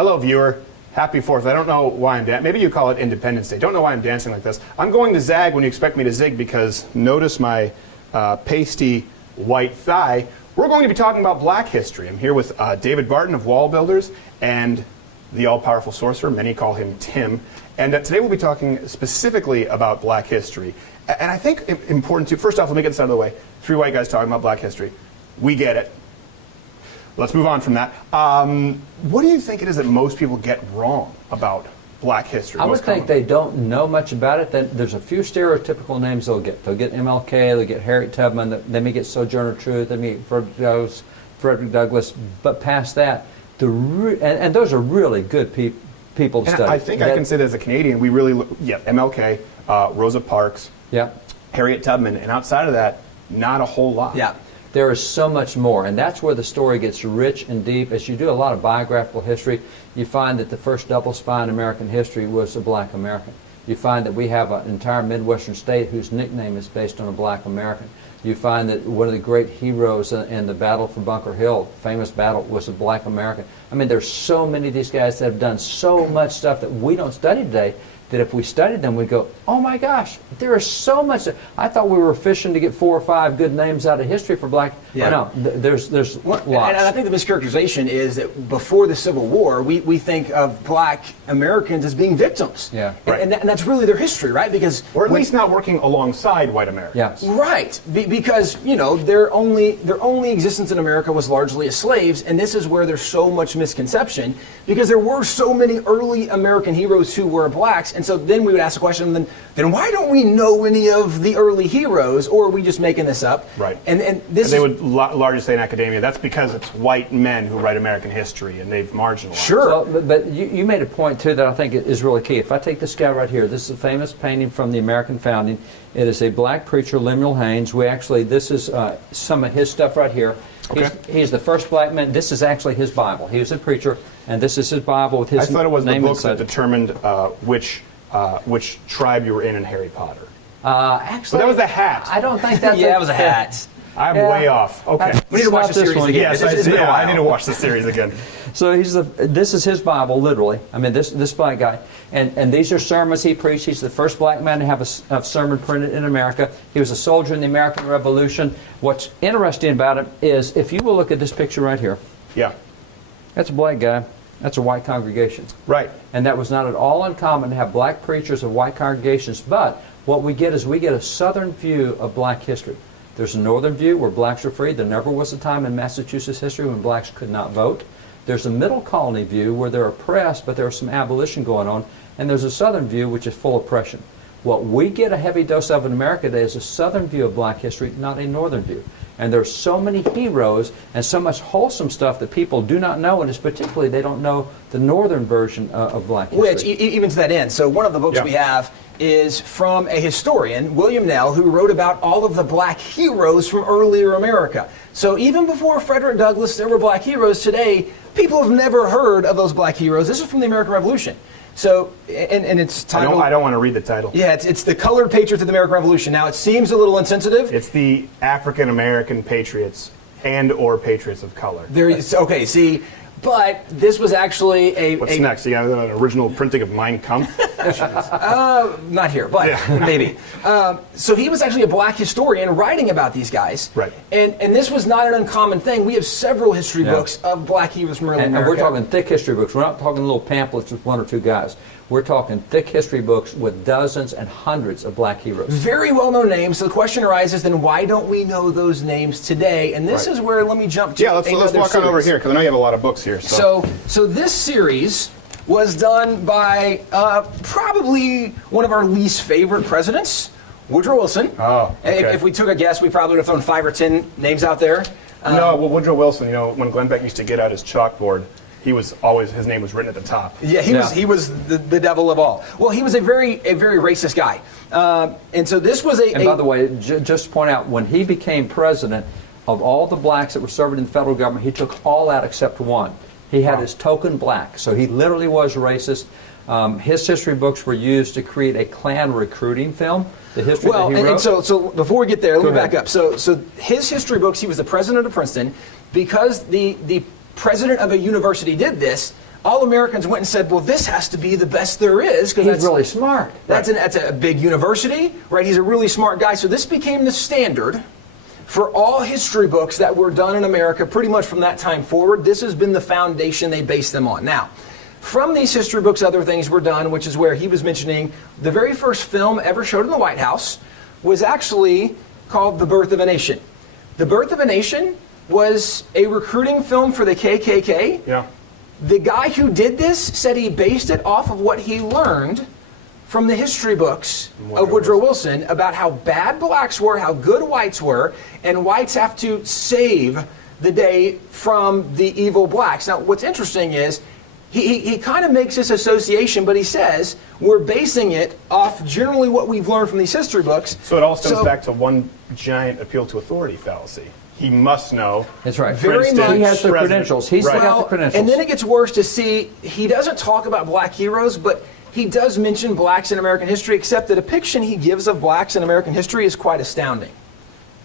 Hello, viewer. Happy 4th. I don't know why I'm dancing. Maybe you call it Independence Day. Don't know why I'm dancing like this. I'm going to zag when you expect me to zig because notice my pasty white thigh. We're going to be talking about Black history. I'm here with David Barton of Wall Builders and the all-powerful sorcerer. Many call him Tim. And today we'll be talking specifically about Black history. And I think important to, first off, let me get this out of the way. 3 white guys talking about Black history. We get it. Let's move on from that. What do you think it is that most people get wrong about Black history? I would think they don't know much about it. Then there's a few stereotypical names they'll get. They'll get MLK, they'll get Harriet Tubman, they may get Sojourner Truth, they may get Frederick Douglass, but past that, and those are really good people to study. I think I can say that as a Canadian, we really look, MLK, Rosa Parks, Harriet Tubman, and outside of that, not a whole lot. Yeah. There is so much more, and that's where the story gets rich and deep. As you do a lot of biographical history, you find that the first double spy in American history was a Black American. You find that we have an entire Midwestern state whose nickname is based on a Black American. You find that one of the great heroes in the Battle for Bunker Hill, famous battle, was a Black American. I mean, there's so many of these guys that have done so much stuff that we don't study today, that if we studied them, we'd go, oh my gosh, there is so much. I thought we were fishing to get 4 or 5 good names out of history for Black. Yeah. No, there's lots. And I think the mischaracterization is that before the Civil War, we think of Black Americans as being victims. Yeah. Right. And that's really their history, right? Because or at least not working alongside white Americans. Yes. Right, because their only existence in America was largely as slaves, and this is where there's so much misconception, because there were so many early American heroes who were Blacks, and so then we would ask the question, then why don't we know any of the early heroes, or are we just making this up? Right. And they would largely say in academia that's because it's white men who write American history, and they've marginalized. Sure. Well, but you made a point too that I think is really key. If I take this guy right here, this is a famous painting from the American founding. It is a Black preacher, Lemuel Haynes. This is some of his stuff right here. Okay. He's the first Black man. This is actually his Bible. He was a preacher, and this is his Bible with his name. I thought it was the name books that inside. determined which tribe you were in Harry Potter. Actually, But that was the hat. I don't think that's yeah, it was a hat. I'm way off. Okay. We need to watch the series again. Yes, It's been a while. I need to watch the series again. So this is his Bible, literally. I mean, this Black guy. And these are sermons he preached. He's the first Black man to have a sermon printed in America. He was a soldier in the American Revolution. What's interesting about him is, if you will look at this picture right here. Yeah. That's a Black guy. That's a white congregation. Right. And that was not at all uncommon to have Black preachers of white congregations. But what we get is we get a Southern view of Black history. There's a Northern view where Blacks are free. There never was a time in Massachusetts history when Blacks could not vote. There's a Middle Colony view where they're oppressed, but there's some abolition going on. And there's a Southern view which is full oppression. What we get a heavy dose of in America today is a Southern view of Black history, not a Northern view. And there's so many heroes and so much wholesome stuff that people do not know, and it's particularly they don't know the Northern version of Black history. Which, even to that end, so one of the books we have is from a historian, William Nell, who wrote about all of the Black heroes from earlier America. So even before Frederick Douglass, there were Black heroes. Today, people have never heard of those Black heroes. This is from the American Revolution. So, and it's titled... I don't want to read the title. Yeah, it's The Colored Patriots of the American Revolution. Now, it seems a little insensitive. It's the African American patriots and or patriots of color. Okay, see... But this was actually What's next? You got an original printing of Mein Kampf? Not here, but maybe. So he was actually a Black historian writing about these guys. Right. And this was not an uncommon thing. We have several history books of Black heroes from early America. And we're talking thick history books. We're not talking little pamphlets with 1 or 2 guys. We're talking thick history books with dozens and hundreds of Black heroes. Very well-known names. So the question arises, then why don't we know those names today? And this is where, let me jump to let's walk on over here, because I know you have a lot of books here. So this series was done by probably one of our least favorite presidents, Woodrow Wilson. Oh, okay. If we took a guess, we probably would have thrown 5 or 10 names out there. No, well, Woodrow Wilson, when Glenn Beck used to get out his chalkboard, his name was written at the top. Yeah, he was the devil of all. Well, he was a very racist guy. And so this was And by the way, just to point out, when he became president, of all the Blacks that were serving in the federal government, he took all out except one. He had his token Black, so he literally was racist. His history books were used to create a Klan recruiting film. The history that he wrote. And so before we get there, let me back up. So his history books, he was the president of Princeton. Because the president of a university did this, all Americans went and said, well, this has to be the best there is. He's really smart. That's a big university, right? He's a really smart guy. So this became the standard for all history books that were done in America pretty much from that time forward. This has been the foundation they based them on. Now, from these history books, other things were done, which is where he was mentioning the very first film ever showed in the White House was actually called The Birth of a Nation. The Birth of a Nation was a recruiting film for the KKK. Yeah. The guy who did this said he based it off of what he learned from the history books of Woodrow Wilson about how bad blacks were, how good whites were, and whites have to save the day from the evil blacks. Now, what's interesting is he kind of makes this association, but he says we're basing it off generally what we've learned from these history books. So it all stems back to one giant appeal to authority fallacy. He must know. That's right. Very much. He has the credentials. He's got the credentials. And then it gets worse to see, he doesn't talk about black heroes, but he does mention blacks in American history, except the depiction he gives of blacks in American history is quite astounding.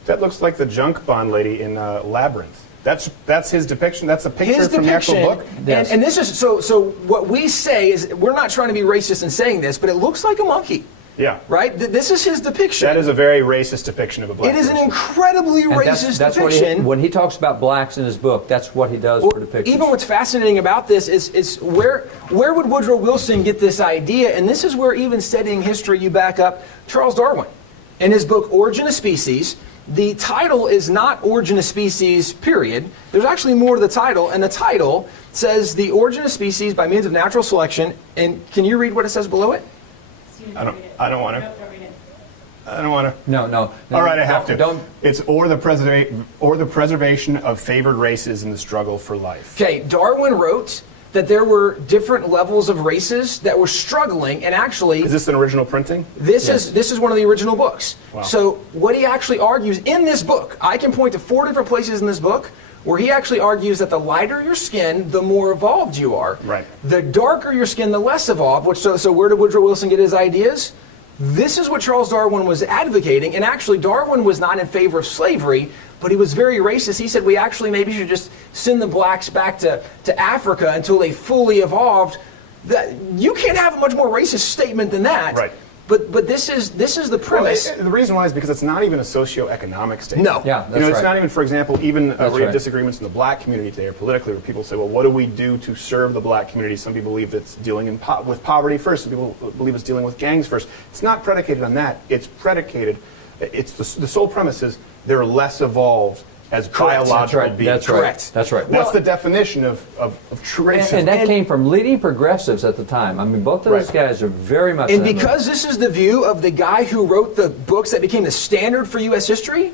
That looks like the junk bond lady in Labyrinth. That's his depiction. That's a picture His from the actual depiction, book. Yes. and this is, so what we say is, we're not trying to be racist in saying this, but it looks like a monkey. Yeah. Right? This is his depiction. That is a very racist depiction of a black It is an person. incredibly And racist that's depiction. when he talks about blacks in his book, that's what he does for depictions. Even what's fascinating about this is where would Woodrow Wilson get this idea? And this is where, even studying history, you back up Charles Darwin. In his book, Origin of Species, the title is not Origin of Species, period. There's actually more to the title, and the title says The Origin of Species by Means of Natural Selection. And can you read what it says below it? I don't want to. I don't want to. No. All right, I have to. Don't. It's or the preservation of favored races in the struggle for life. Okay, Darwin wrote that there were different levels of races that were struggling, and actually, Is this an original printing? this is one of the original books. Wow. So what he actually argues in this book, I can point to 4 different places in this book where he actually argues that the lighter your skin, the more evolved you are. Right. The darker your skin, the less evolved. Which so where did Woodrow Wilson get his ideas? This is what Charles Darwin was advocating, and actually Darwin was not in favor of slavery, but he was very racist. He said we actually maybe should just send the blacks back to Africa until they fully evolved. You can't have a much more racist statement than that. Right. But this is the premise. Well, the reason why is because it's not even a socioeconomic statement. No. Yeah, that's It's right. not even, for example, even where you have right. disagreements in the black community today or politically, where people say, well, what do we do to serve the black community? Some people believe it's dealing with poverty first. Some people believe it's dealing with gangs first. It's not predicated on that. It's predicated, it's the sole premise is they're less evolved as biological beings. That's right. Correct. That's right. That's the definition of true racism. And that came from leading progressives at the time. I mean, both of those guys are very much. And in that because this is the view of the guy who wrote the books that became the standard for U.S. history,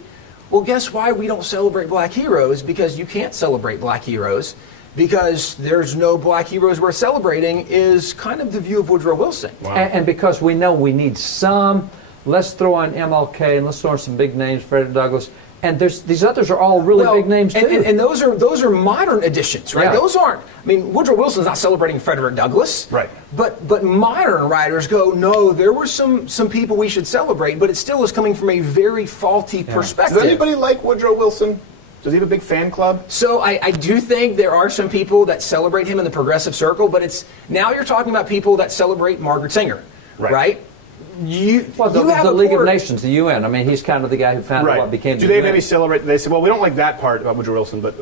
well, guess why we don't celebrate black heroes? Because you can't celebrate black heroes, because there's no black heroes worth celebrating, is kind of the view of Woodrow Wilson. Wow. And because we know we need some, let's throw on MLK and let's throw on some big names, Frederick Douglass. And these others are all really big names too. And those are modern additions, right? Yeah. Those aren't. I mean, Woodrow Wilson's not celebrating Frederick Douglass, Right. But modern writers go, no, there were some people we should celebrate, but it still is coming from a very faulty perspective. Does anybody like Woodrow Wilson? Does he have a big fan club? So I do think there are some people that celebrate him in the progressive circle, but it's now you're talking about people that celebrate Margaret Sanger, right? The League of Nations, the UN. I mean, he's kind of the guy who founded what became the Do they UN. maybe celebrate? They say, well, we don't like that part about Woodrow Wilson, but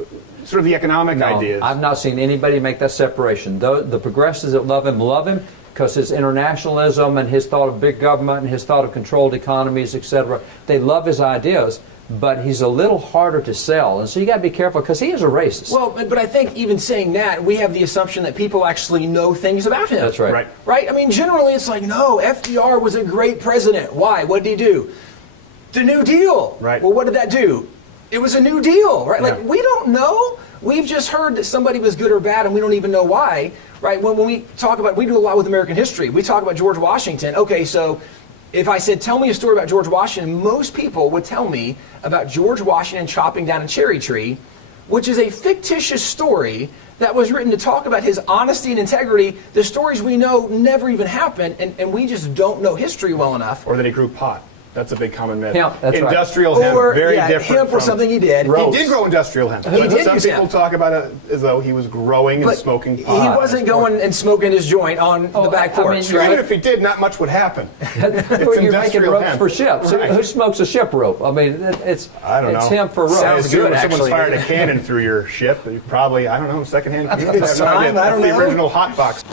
sort of the economic ideas. I've not seen anybody make that separation. The progressives that love him because his internationalism and his thought of big government and his thought of controlled economies, etc. They love his ideas, but he's a little harder to sell. And so you got to be careful because he is a racist. Well, but I think even saying that, we have the assumption that people actually know things about him. That's right. Right? I mean, generally it's like, no, FDR was a great president. Why? What did he do? The New Deal. Right. Well, what did that do? It was a New Deal, right? Yeah. Like, we don't know. We've just heard that somebody was good or bad, and we don't even know why, right? When we talk about, we do a lot with American history. We talk about George Washington. Okay, so if I said, tell me a story about George Washington, most people would tell me about George Washington chopping down a cherry tree, which is a fictitious story that was written to talk about his honesty and integrity. The stories we know never even happened, and we just don't know history well enough. Or that he grew pot. That's a big common myth. Hemp, that's right. Industrial hemp, Or very yeah, different. hemp was from- something he did. He did grow industrial hemp. He did Some use people hemp. talk about it as though he was growing and But smoking he pot. wasn't going and smoking his joint on the back I mean, porch, you're right? Even if he did, not much would happen. You're making industrial ropes hemp. for ships. Right. Who smokes a ship rope? I mean, it's I don't know. hemp for rope. I Sounds assume good, if someone's actually. fired a cannon through your ship, you probably, I don't know, secondhand. It's time, I don't That's the know. original hot box.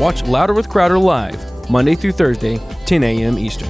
Watch Louder with Crowder live, Monday through Thursday, 10 a.m. Eastern.